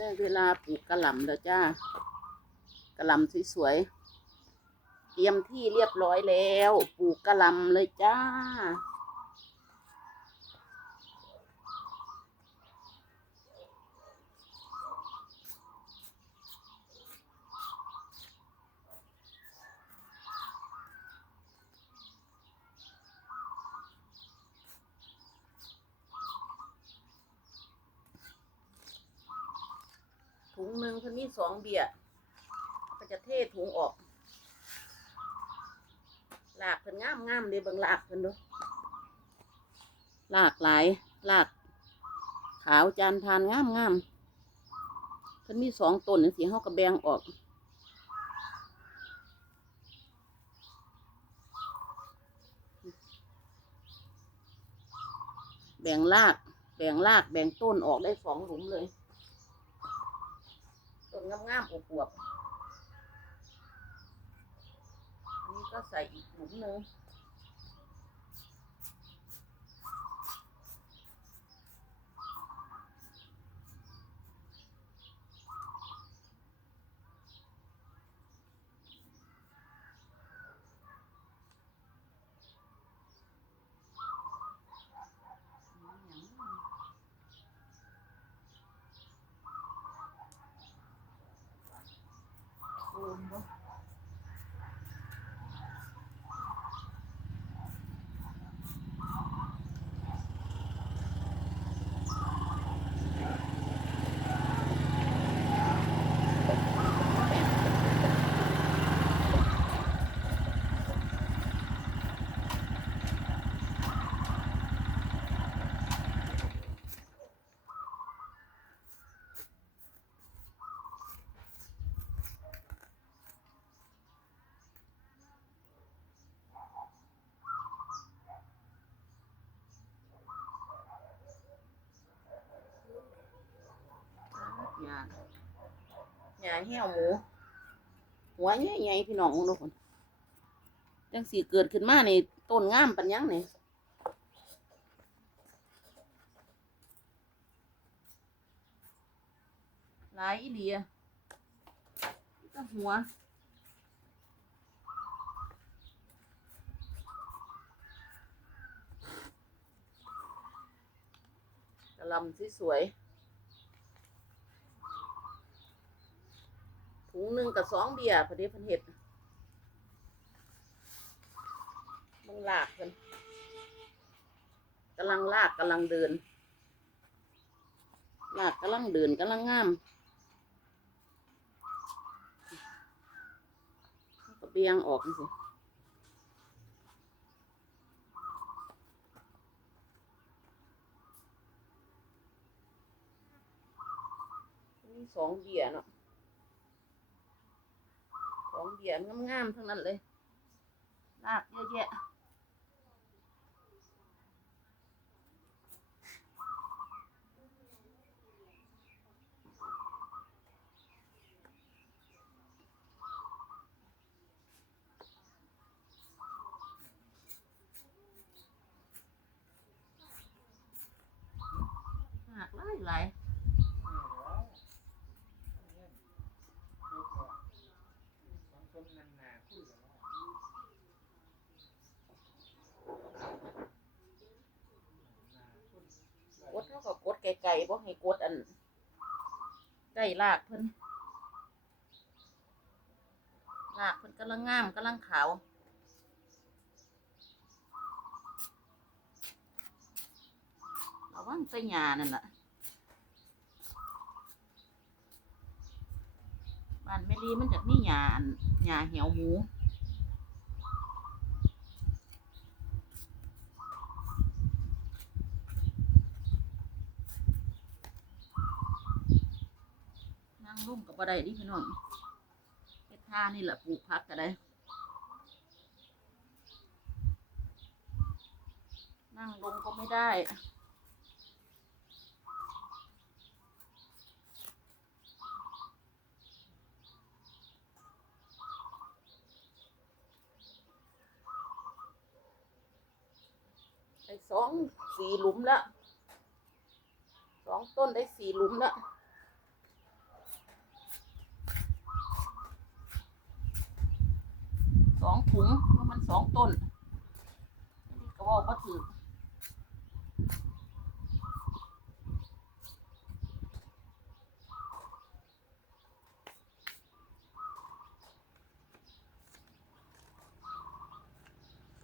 ได้เวลาปลูกกระหล่ำแล้วจ้ากระหล่ำสวยๆ เตรียมที่เรียบร้อยแล้ว ปลูกกระหล่ำเลยจ้า ถุงหนึ่งเพิ่น มีสองเบียร์ก็จะเทถุงออกหลากเพิ่นงามงามเลยบิ่งลากเพิ่นดูลากหลายหลาก ขาวจานพานงามงามเพิ่นมีสองต้นจังซี่เฮาก็แบงออกแบ่งราก แบ่งราก แบ่งต้นออกได้สองหลุมเลย ต้นงามๆอวบๆอันนี้ก็ใส่อีกหลุมหนึ่งโอ้ยบ่ หญ้าหญ้า เหี่ยวหมู หัวใหญ่ๆพี่น้องทุกคนจังสีเกิดขึ้นมาในต้นงามปัญญังเนี่หลายอีเลียก็หัวกระหลำสวยๆ ถุงหนึ่งกับสองเบียร์พอดีพันเห็ดมึงลากเพิ่นกำลังลากกำลังเดิน ลากกำลังเดินกำลังงามก็เบียงออกสิมีสองเบียร์เนาะ ของเบียงงามๆทั้งนั้นเลยลากเยอะแยะ หักหลายหลายก ดเท่ากับกดไกลๆบ่ให้กดอันใกล้ลากเพิ่นลากเพิ่นกำลังงามกำลังขาวระวังใส่หญ้านั่นแหละบ้านแม่ลีมันจากนี่หญ้านหญ้าเหี่ยวหมู นั่งร่มกับบ่ได้ดิพี่น้องเฮ็ดท่านี่แหละปลูกผักก็ได้นั่งลงก็ไม่ได้ได้สองสี่หลุมละสองต้นได้สี่หลุมละ สองถุงเพราะมันสองต้นนี่ก็ว่าบ่ถือ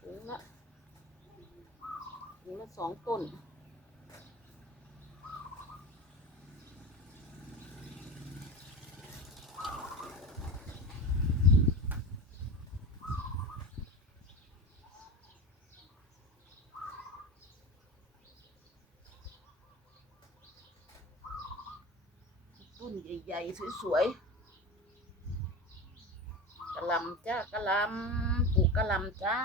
ถุงละถุงละสองต้น ใหญ่ๆ สวยๆกะลำจ้ากะลำปลูกกะลำจ้า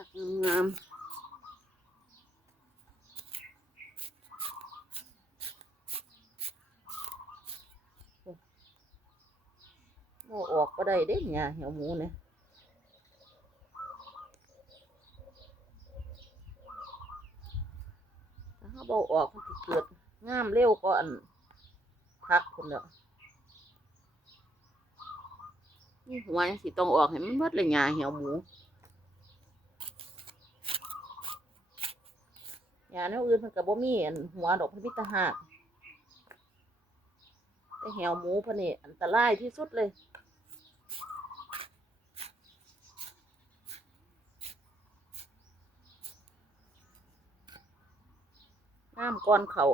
ากงามโมออกก็ได้เด้เนี่ยเหี่ยวหมูเนี่ยถ้าเขาบอกออกมันเกิดงามเร็วก่อนพักคนเนาะนี่หัวยังสิต้องออกให้มันเบิดเลยเนี่ยเหี่ยวหมู ยาแนวอื่นเพิ่นก็บ่มีอันหัวดอกเพิ่นมีแต่หากแต่แหวหมูเพิ่นนี่อันตรายที่สุดเลยน้ำก้อนเขา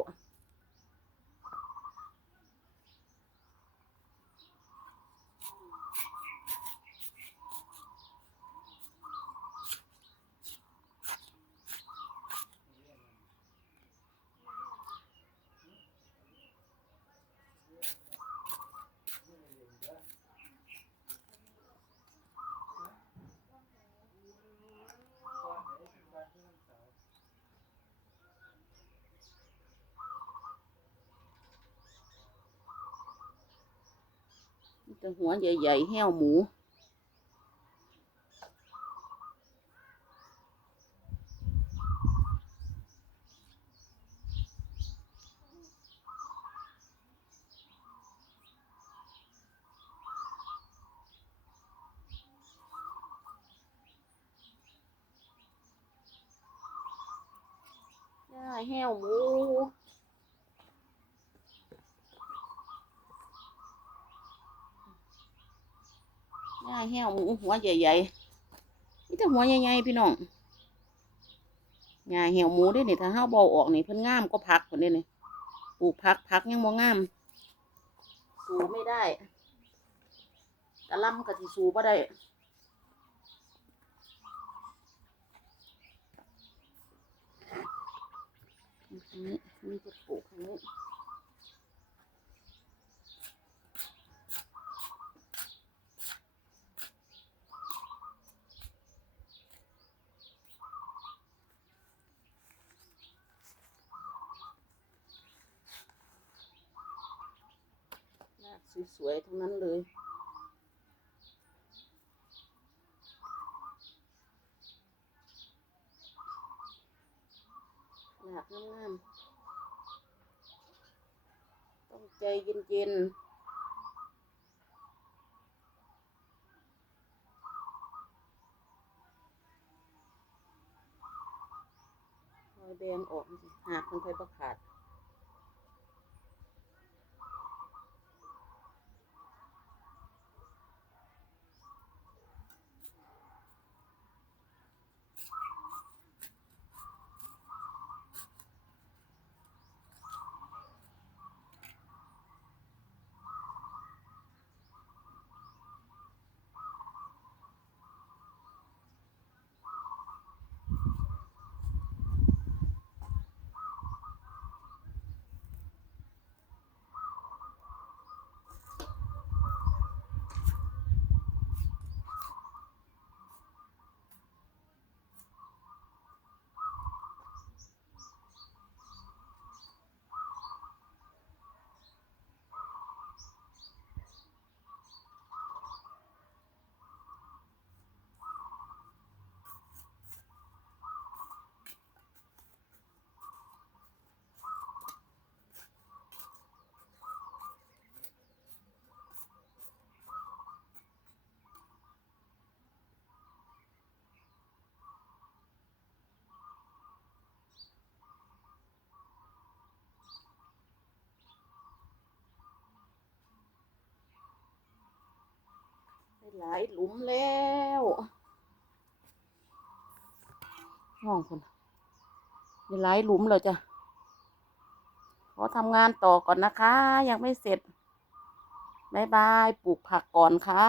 มี แต่หัวใหญ่ๆแห้วหมูได้แห้วหมู ง่ายแห้วหมูหัวใหญ่ๆนี่แต่หัวใหญ่ๆพี่น้องง่าแห้วหมูเด้เนี่ยถ้าห้าเบาออกนี่เพิ่นงามก็พักคนนี้นี่ปลูกพักพักยังบ่งาม สูไม่ได้ตะล่ำกะสิสูบ่ได้นนี้นี่จะปลูกอันนี้ สวยๆทั้งนั้นเลยรากงามๆต้องใจเย็นๆรอยแบงออกมันสิหากมันค่อยประขาด หลายหลุมแล้วห้องคุณมีหลายหลุมแล้วจ้ะขอทำงานต่อก่อนนะคะ ยังไม่เสร็จบายบายปลูกผักก่อนค่ะ